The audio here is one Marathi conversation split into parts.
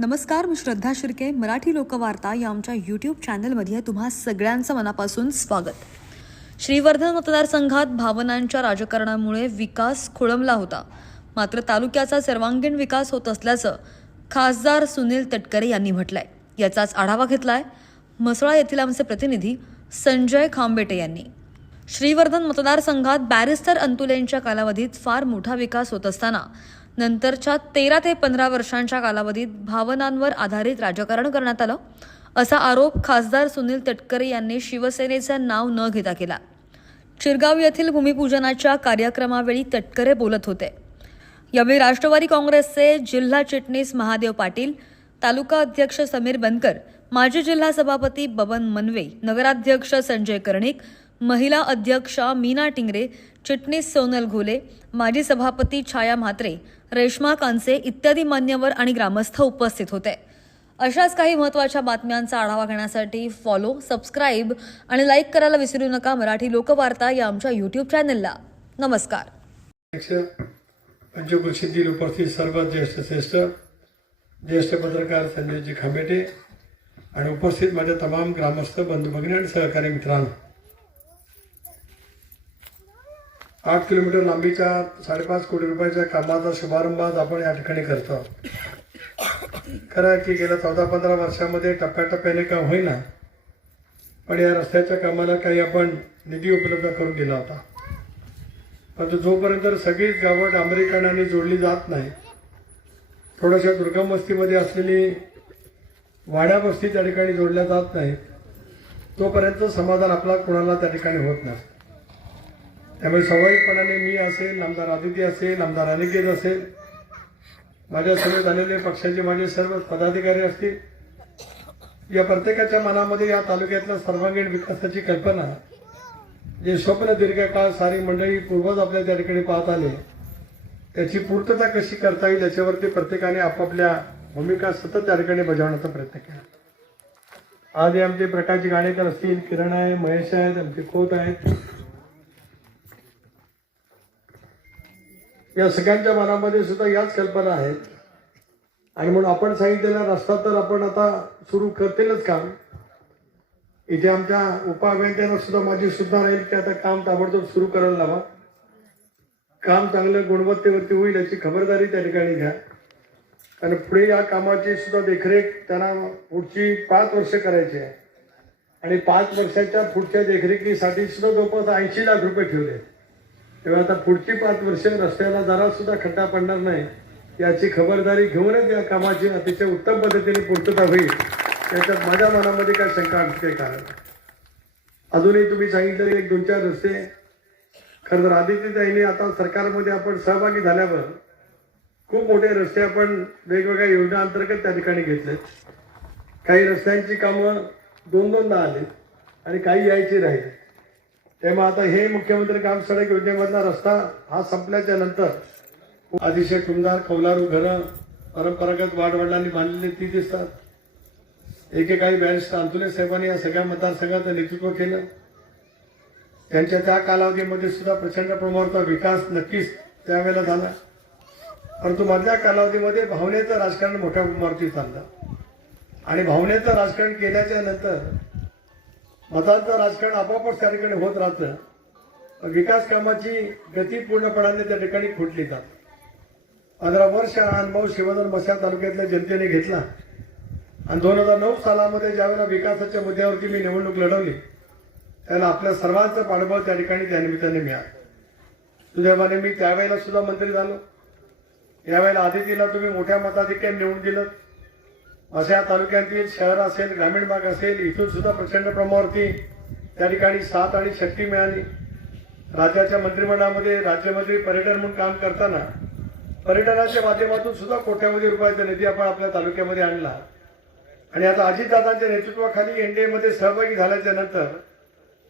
नमस्कार मी श्रद्धा शिर्के. मराठी लोकवार्ता या आमच्या यूट्यूब चॅनलमध्ये तुम्हा सगळ्यांचं मनापासून स्वागत. श्रीवर्धन मतदारसंघात भावनांच्या राजकारणामुळे विकास खोळंबला होता. मात्र तालुक्याचा सर्वांगीण विकास होत असल्याचं खासदार सुनील तटकरे यांनी म्हटलंय. याचाच आढावा घेतलाय म्हसळा येथील आमचे प्रतिनिधी संजय खांबेटे यांनी. श्रीवर्धन मतदारसंघात बॅरिस्टर अंतुलेंच्या कालावधीत फार मोठा विकास होत असताना नंतरच्या तेरा ते पंधरा वर्षांच्या कालावधीत भावनांवर आधारित राजकारण करण्यात आलं असा आरोप खासदार सुनील तटकरे यांनी शिवसेनेचं नाव न घेता केला. चिरगाव येथील भूमिपूजनाच्या कार्यक्रमावेळी तटकरे बोलत होते. यावेळी राष्ट्रवादी काँग्रेसचे जिल्हा चिटणीस महादेव पाटील तालुका अध्यक्ष समीर बनकर माजी जिल्हा सभापती बबन मनवे नगराध्यक्ष संजय कर्णिक महिला अध्यक्षा मीना टिंगरे चिटणीस सोनल घोले माजी सभापती छाया म्हात्रे रेश्मा कांसे इत्यादी मान्यवर आणि ग्रामस्थ उपस्थित होते. अशाच काही महत्त्वाच्या बातम्यांचा आढावा घेण्यासाठी फॉलो सबस्क्राईब आणि लाईक करायला विसरू नका मराठी लोकवार्ता या आमच्या यूट्यूब चॅनलला नमस्कार. अध्यक्ष उपस्थित सर्व ज्येष्ठ श्रेष्ठ ज्येष्ठ पत्रकार संजयजी खांबेटे आणि उपस्थित माझ्या तमाम ग्रामस्थ बंधू भगिनी आणि सहकारी मित्रांनो. आठ किलोमीटर लांबीच्या साडेपाच कोटी रुपयाच्या कामाचा शुभारंभ आज आपण या ठिकाणी करतो आहोत. खरं आहे की गेल्या चौदा पंधरा वर्षामध्ये टप्प्याटप्प्याने काम होईना पण या रस्त्याच्या कामाला काही आपण निधी उपलब्ध करून दिला होता परंतु जोपर्यंत सगळीच गावं डांबरीकरणाने जोडली जात नाही थोड्याशा दुर्गम वस्तीमध्ये असलेली वाड्या वस्ती त्या ठिकाणी जोडल्या जात नाही तोपर्यंत समाधान आपला कोणाला त्या ठिकाणी होत नाही त्यामुळे स्वाभाविकपणाने मी असेल नामदार आदिती असेल नामदार अनिकेत असेल माझ्यासोबत आलेले पक्षाचे माझे सर्व पदाधिकारी असतील या प्रत्येकाच्या मनामध्ये या तालुक्यातल्या सर्वांगीण विकासाची कल्पना जे स्वप्न दीर्घकाळ सारी मंडळी पूर्वज आपल्या त्या ठिकाणी पाहत आले त्याची पूर्तता कशी करता येईल याच्यावरती प्रत्येकाने आपापल्या भूमिका सतत त्या ठिकाणी बजावण्याचा प्रयत्न केला. आज हे आमचे प्रकाश गाणेकर असतील किरण आहे महेश आहेत आमचे खोत आहेत या सगळ्यांच्या मनामध्ये सुद्धा याच कल्पना आहेत. आणि म्हणून आपण सांगितलेला रस्ता तर आपण आता सुरू करतीलच काम. इथे आमच्या उपअभियंत्यांना सुद्धा माझी सुद्धा राहील की आता काम ताबडतोब सुरू करायला लावा. काम चांगलं गुणवत्तेवरती होईल याची खबरदारी त्या ठिकाणी घ्या. आणि पुढे या कामाची सुद्धा देखरेख त्यांना पुढची पाच वर्ष करायची आहे. आणि पाच वर्षाच्या पुढच्या देखरेखीसाठी सुद्धा जवळपास ऐंशी लाख रुपये ठेवले तेव्हा आता पुढची पाच वर्ष रस्त्याला जरा सुद्धा खड्डा पडणार नाही याची खबरदारी घेऊनच या कामाची अतिशय उत्तम पद्धतीने पूर्तता होईल. त्याच्यात माझ्या मनामध्ये काय शंका आणखी का? कारण अजूनही तुम्ही सांगितलं एक दोन चार रस्ते खरं तर आदित्यताईने आता सरकारमध्ये आपण सहभागी झाल्यावर खूप मोठे रस्ते आपण वेगवेगळ्या योजना अंतर्गत त्या ठिकाणी घेतले. काही रस्त्यांची कामं दोन दोनदा आली आणि काही यायची राहिली तेव्हा आता हे मुख्यमंत्री काम सडक योजनेमधला रस्ता हा संपल्याच्या नंतर अतिशय टुमदार कौलारू घरं परंपरागत वाडवडिलांनी बांधलेली ती दिसतात. एकेकाळी बॅरिस्टर अंतुले साहेबांनी या सगळ्या मतदारसंघाचं नेतृत्व केलं. त्यांच्या त्या कालावधीमध्ये सुद्धा प्रचंड प्रमाणावरचा विकास नक्कीच त्यावेळेला झाला. परंतु मधल्या कालावधीमध्ये भावनेचं राजकारण मोठ्या प्रमाणावरती चाललं. आणि भावनेचं राजकारण केल्याच्यानंतर मतांचं राजकारण आपोआपच त्या ठिकाणी होत राहतं. विकास कामाची गती पूर्णपणाने त्या ठिकाणी खुटली जाते. पंधरा वर्ष हा अनुभव शिवधन मशाल तालुक्यातल्या जनतेने घेतला. आणि दोन हजार नऊ सालामध्ये ज्यावेळेला विकासाच्या मुद्द्यावरती मी निवडणूक लढवली त्याला आपल्या सर्वांचं पाठबळ त्या ठिकाणी त्या निमित्ताने मिळालं. सुदैवाने मी त्यावेळेला सुद्धा मंत्री झालो. यावेळेला आदितीला तुम्ही मोठ्या मताधिक्याने निवडून दिलं. अशा या तालुक्यातील शहर असेल ग्रामीण भाग असेल इथून सुद्धा प्रचंड प्रमाणावरती त्या ठिकाणी साथ आणि शक्ती मिळाली. राज्याच्या मंत्रिमंडळामध्ये राज्यमंत्री पर्यटन म्हणून काम करताना पर्यटनाच्या माध्यमातून सुद्धा कोट्यावधी रुपयाचा निधी आपण आपल्या तालुक्यामध्ये आणला. आणि आता अजितदादांच्या नेतृत्वाखाली एनडीएमध्ये सहभागी झाल्याच्यानंतर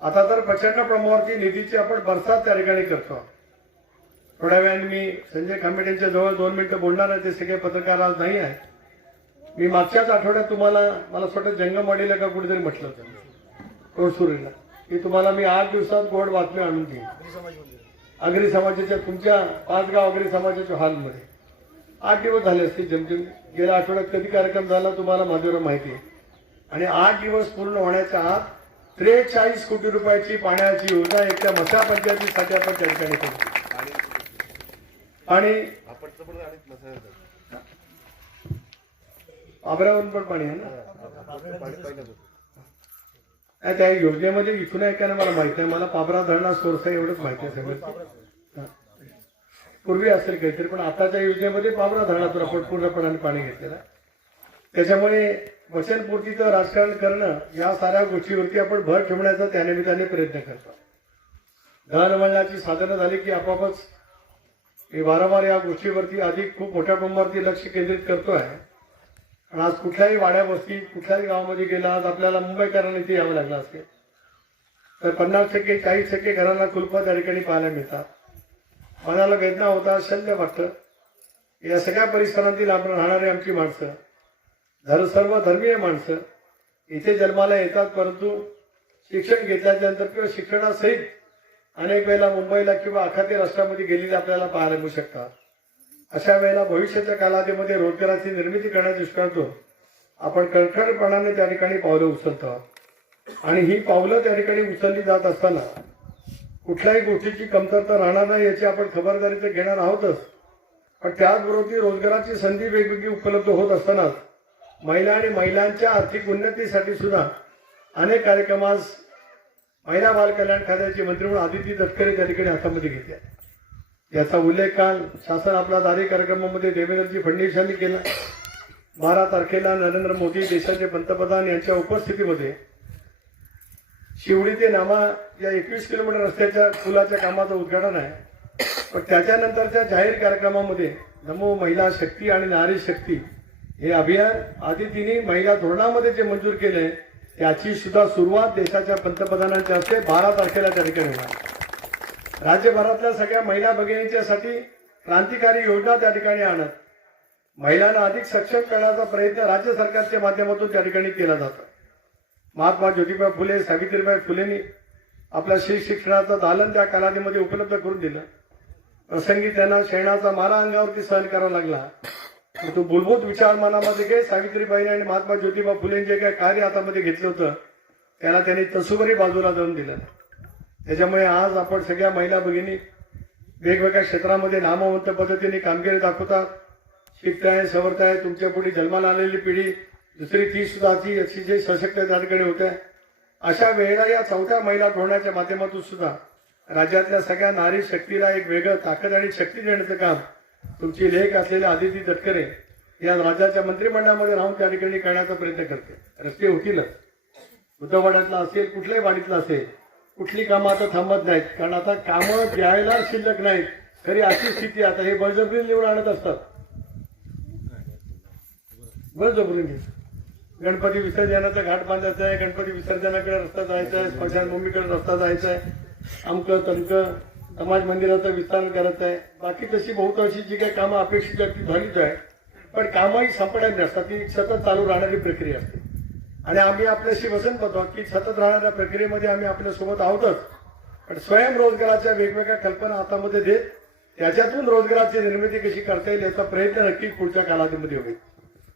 आता तर प्रचंड प्रमाणावरती निधीची आपण बरसात त्या ठिकाणी करतो. थोड्या वेळाने मी संजय खांबेटेंच्या जवळ दोन मिनिटं बोलणार आहे ते सगळे पत्रकार आज नाही आहेत. मी मागच्याच आठवड्यात तुम्हाला मला स्वतः जंगमवाडीला का कुठेतरी म्हटलं होतं. कोळसुरीला. की तुम्हाला मी आठ दिवसात गोड बातमी आणून देईन. आगरी समाजाच्या तुमच्या पाचगाव आगरी समाजाच्या हॉलमध्ये. आठ दिवस झाले असतील जमजम गेल्या आठवड्यात कधी कार्यक्रम झाला तुम्हाला माझ्यावर माहिती आहे. आणि आठ दिवस पूर्ण होण्याच्या आत त्रेचाळीस कोटी रुपयाची पाण्याची योजना एकट्या मसा पंचायतीसाठी आपण त्या ठिकाणी केली आणि आबरावरून पण पाणी आहे ना? त्या योजनेमध्ये इथून आहे का मला माहीत नाही. मला पाबरा धरणा सोर्स आहे एवढंच माहिती आहे सगळं. पूर्वी असेल काहीतरी पण आताच्या योजनेमध्ये पाबरा धरणातून आपण पूर्णपणाने पाणी घेतलेलं त्याच्यामुळे वचनपूर्तीचं राजकारण करणं या साऱ्या गोष्टीवरती आपण भर ठेवण्याचा त्यानिमित्ताने प्रयत्न करतो. दळणवळणाची साधनं झाली की आपोआपच वारंवार या गोष्टीवरती अधिक खूप मोठ्या प्रमाणावरती लक्ष केंद्रित करतो आहे आणि आज कुठल्याही वाड्या वस्तीत कुठल्याही गावामध्ये गेला आज आपल्याला मुंबईकरांना इथे यावं लागलं असेल. तर पन्नास टक्के चाळीस टक्के घरांना कुलपं त्या ठिकाणी पाहायला मिळतात. मनाला वेदना होता शल्य वाटतं. या सगळ्या परिसरातील आपण राहणारी आमची माणसं धर सर्व धर्मीय माणसं इथे जन्माला येतात परंतु शिक्षण घेतल्याच्यानंतर किंवा शिक्षणासहित अनेक वेळेला मुंबईला किंवा आखाती राष्ट्रामध्ये गेलेले आपल्याला पाहायला मिळू शकतात. अशा वेळेला भविष्याच्या कालावधीमध्ये रोजगाराची निर्मिती करण्याचा दुष्काळतो आपण कणखरपणाने त्या ठिकाणी पावलं उचलतो. आहोत. आणि ही पावलं त्या ठिकाणी उचलली जात असताना कुठल्याही गोष्टीची कमतरता राहणार नाही याची आपण खबरदारी तर घेणार आहोतच. पण त्याचबरोबर ती रोजगाराची संधी वेगवेगळी उपलब्ध होत असतानाच महिला आणि महिलांच्या आर्थिक उन्नतीसाठी सुद्धा अनेक कार्यक्रम आज महिला बाल कल्याण खात्याचे मंत्री म्हणून आदिती तटकरे त्या ठिकाणी हातामध्ये घेतल्या याचा उल्लेख काल शासन आपला दारी कार्यक्रमामध्ये देवेंद्रजी फडणवीस यांनी केला. बारा तारखेला नरेंद्र मोदी देशाचे पंतप्रधान यांच्या उपस्थितीमध्ये शिवडी ते नामा या एकवीस किलोमीटर रस्त्याच्या पुलाच्या कामाचं उद्घाटन आहे. पण त्याच्यानंतरच्या जाहीर कार्यक्रमामध्ये नमो महिला शक्ती आणि नारी शक्ती हे अभियान आदितीने महिला धोरणामध्ये जे मंजूर केले त्याची सुद्धा सुरुवात देशाच्या पंतप्रधानांच्या हस्ते बारा तारखेला त्या ठिकाणी होणार. राज्यभरातल्या सगळ्या महिला भगिनींच्यासाठी क्रांतिकारी योजना त्या ठिकाणी आणत. महिलांना अधिक सक्षम करण्याचा प्रयत्न राज्य सरकारच्या माध्यमातून त्या ठिकाणी केला जातो. महात्मा ज्योतिबा फुले सावित्रीबाई फुलेंनी आपल्या श्री शिक्षणाचं दालन त्या कालावधीमध्ये उपलब्ध करून दिलं. प्रसंगी त्यांना शेणाचा मारा अंगावरती सहन करावा लागला. तो मूलभूत विचार मनामध्ये काही सावित्रीबाईने आणि महात्मा ज्योतिबा फुलेंनी जे काय कार्य हातामध्ये घेतलं होतं त्याला त्यांनी तसुबरी बाजूला जाऊन दिलं. त्याच्यामुळे आज आपण सगळ्या महिला भगिनी वेगवेगळ्या क्षेत्रामध्ये नामवंत पद्धतीने कामगिरी दाखवतात. शिकताय सवरताय तुमच्यापुढे जन्माला आलेली पिढी दुसरी ती सुद्धा ती अशी सशक्त त्या ठिकाणी होत. आहे अशा वेळेला या चौथ्या महिला धोरणाच्या माध्यमातून सुद्धा राज्यातल्या सगळ्या नारी शक्तीला एक वेगळं ताकद आणि शक्ती देण्याचं काम तुमची लेख असलेल्या आदिती तटकरे या राज्याच्या मंत्रिमंडळामध्ये राहून त्या ठिकाणी करण्याचा प्रयत्न करते. रस्ते होतीलच बुद्धवाड्यातला असेल कुठल्याही वाडीतला असेल कुठली कामं आता थांबत नाहीत. कारण आता कामं द्यायला शिल्लक नाहीत. खरी अशी स्थिती आता हे बळजबरी निवडून आणत असतात. बळजबरीने. गणपती विसर्जनाचा घाट बांधायचा आहे गणपती विसर्जनाकडे रस्ता जायचा आहे स्मशानभूमीकडे रस्ता जायचा आहे अमकं तमकं समाज मंदिराचा विस्तार करत आहे. बाकी तशी बहुतांशी जी काही कामं अपेक्षित ती झालीच आहे पण कामंही संपणार नसतात ती सतत चालू राहणारी प्रक्रिया असते. आणि आम्ही आपल्याशी वसन करतो की सतत राहणाऱ्या प्रक्रियेमध्ये आम्ही आपल्यासोबत आहोतच. पण स्वयंरोजगाराच्या वेगवेगळ्या कल्पना हातामध्ये देत त्याच्यातून रोजगाराची निर्मिती कशी करता येईल याचा प्रयत्न नक्कीच पुढच्या कालावधीमध्ये होईल.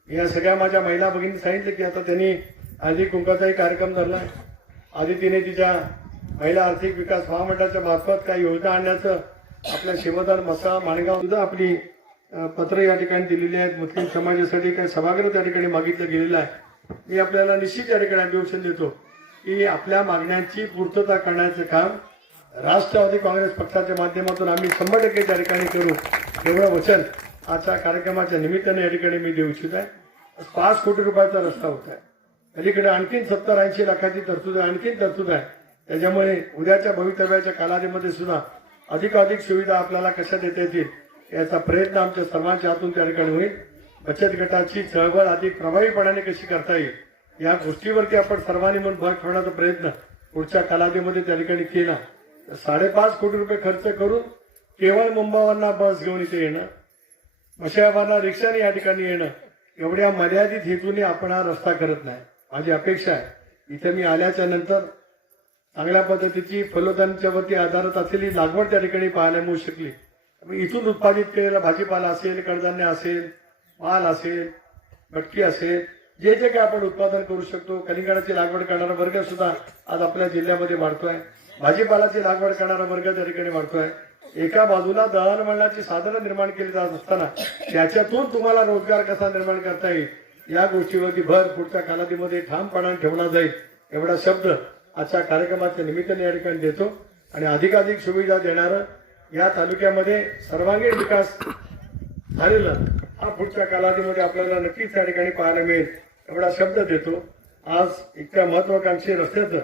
या सगळ्या माझ्या महिला भगिनी सांगितलं की आता त्यांनी आधी कुंकाचाही कार्यक्रम धरला. आधी तिने तिच्या महिला आर्थिक विकास महामंडळाच्या मार्फत काही योजना आणण्याचं आपल्या शिवदान मसा माणगाव सुद्धा आपली पत्र या ठिकाणी दिलेली आहेत. मुस्लिम समाजासाठी काही सभागृह त्या ठिकाणी मागितलं गेलेलं आहे. मी आपल्याला निश्चित या ठिकाणी अभिवशन देतो की आपल्या मागण्यांची पूर्तता करण्याचं काम राष्ट्रवादी काँग्रेस पक्षाच्या माध्यमातून आम्ही शंभर टक्के त्या ठिकाणी करू. एवढं वचन आजच्या कार्यक्रमाच्या निमित्ताने या ठिकाणी मी देऊ इच्छित आहे. पाच कोटी रुपयाचा रस्ता होत आहे. अलीकडे आणखीन सत्तर ऐंशी लाखाची तरतूद आहे आणखीन तरतूद आहे. त्याच्यामुळे उद्याच्या भवितव्याच्या कालावधीमध्ये सुद्धा अधिकाधिक सुविधा आपल्याला कशा देता येतील याचा प्रयत्न आमच्या सर्वांच्या हातून त्या ठिकाणी होईल. बचत गटाची चळवळ अधिक प्रभावीपणाने कशी करता येईल या गोष्टीवरती आपण सर्वांनी म्हणून भर ठेवण्याचा प्रयत्न पुढच्या कालावधीमध्ये त्या ठिकाणी केला. साडेपाच कोटी रुपये खर्च करून केवळ मुंबावांना बस घेऊन इथे येणं मशाबांना रिक्षाने या ठिकाणी येणं एवढ्या मर्यादित हेतूने आपण हा रस्ता करत नाही. माझी अपेक्षा आहे इथे मी आल्याच्यानंतर चांगल्या पद्धतीची फलोदानच्या वरती आधारित असलेली लागवड त्या ठिकाणी पाहायला मिळू शकली. इथून उत्पादित केलेला भाजीपाला असेल कडधान्य असेल माल असेल भटकी असेल जे जे काही आपण उत्पादन करू शकतो कलिंगडाची लागवड करणारा वर्ग सुद्धा आज आपल्या जिल्ह्यामध्ये वाढतोय. भाजीपालाची लागवड करणारा वर्ग त्या ठिकाणी वाढतोय. एका बाजूला दळणवळणाची साधनं निर्माण केली जात असताना त्याच्यातून तुम्हाला रोजगार कसा निर्माण करता येईल? या गोष्टीवरती भर पुढच्या कालावधीमध्ये ठामपणाने ठेवला जाईल एवढा शब्द आजच्या कार्यक्रमाच्या निमित्ताने या ठिकाणी देतो. आणि अधिकाधिक सुविधा देणारं या तालुक्यामध्ये सर्वांगीण विकास झालेला हा पुढच्या कालावधीमध्ये आपल्याला नक्कीच त्या ठिकाणी पाहायला मिळेल एवढा शब्द देतो. आज इतक्या महत्वाकांक्षी रस्त्याचं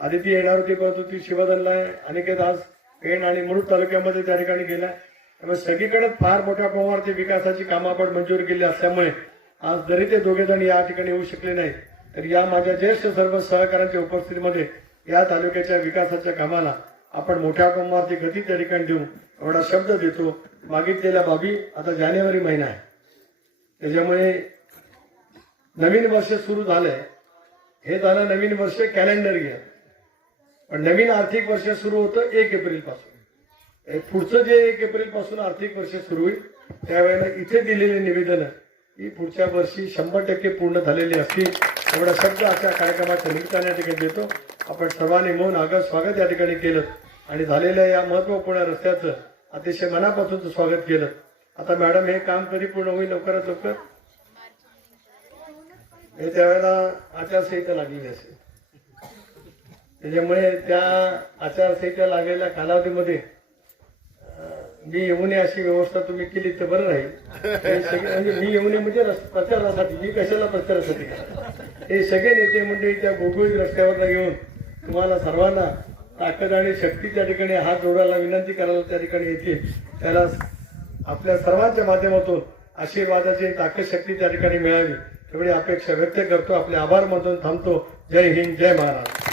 आदिती येणार होती परंतु ती शिवदनला आहे. अनेकेत आज पेण आणि मुरुड तालुक्यामध्ये त्या ठिकाणी गेल्या. त्यामुळे सगळीकडे फार मोठ्या प्रमाणावरती विकासाची कामं आपण मंजूर केली असल्यामुळे आज जरी ते दोघे जण या ठिकाणी येऊ शकले नाही तर या माझ्या ज्येष्ठ सर्व सहकाऱ्यांच्या उपस्थितीमध्ये या तालुक्याच्या विकासाच्या कामाला आपण मोठ्या प्रमाणावरती गती त्या ठिकाणी देऊ एवढा शब्द देतो. मागितलेल्या बाबी आता जानेवारी महिना आहे. त्याच्यामुळे नवीन वर्ष सुरू झालंय. हे झालं नवीन वर्ष कॅलेंडर घ्या पण नवीन आर्थिक वर्ष सुरू होतं एक एप्रिलपासून. पुढचं जे एक एप्रिलपासून आर्थिक वर्ष सुरू होईल त्यावेळेला इथे दिलेली निवेदन ही पुढच्या वर्षी शंभर टक्के पूर्ण झालेली असतील. एवढा शब्द अशा कार्यक्रमाच्या निमित्ताने या ठिकाणी देतो. आपण सर्वांनी म्हणून आगत स्वागत या ठिकाणी केलं. आणि झालेल्या या महत्त्वपूर्ण रस्त्याचं अतिशय मनापासून स्वागत केलं. आता मॅडम हे काम कधी पूर्ण होईल लवकरात लवकर? हे त्यावेळेला आचारसंहिता लागलेली असेल. त्याच्यामुळे त्या आचारसंहिता लागलेल्या कालावधीमध्ये मी येऊ नये अशी व्यवस्था तुम्ही केली तर बरं राहील. म्हणजे मी येऊ नये म्हणजे प्रचारासाठी मी कशाला प्रचारासाठी? हे सगळे नेते मंडळी त्या गोगोळी रस्त्यावर येऊन तुम्हाला सर्वांना ताकद आणि शक्ती त्या ठिकाणी हात जोडायला विनंती करायला त्या ठिकाणी येते त्याला आपल्या सर्वांच्या माध्यमातून आशीर्वादाची ताकद शक्ती त्या ठिकाणी मिळावी एवढी अपेक्षा व्यक्त करतो. आपले आभार मानून थांबतो. जय हिंद जय महाराज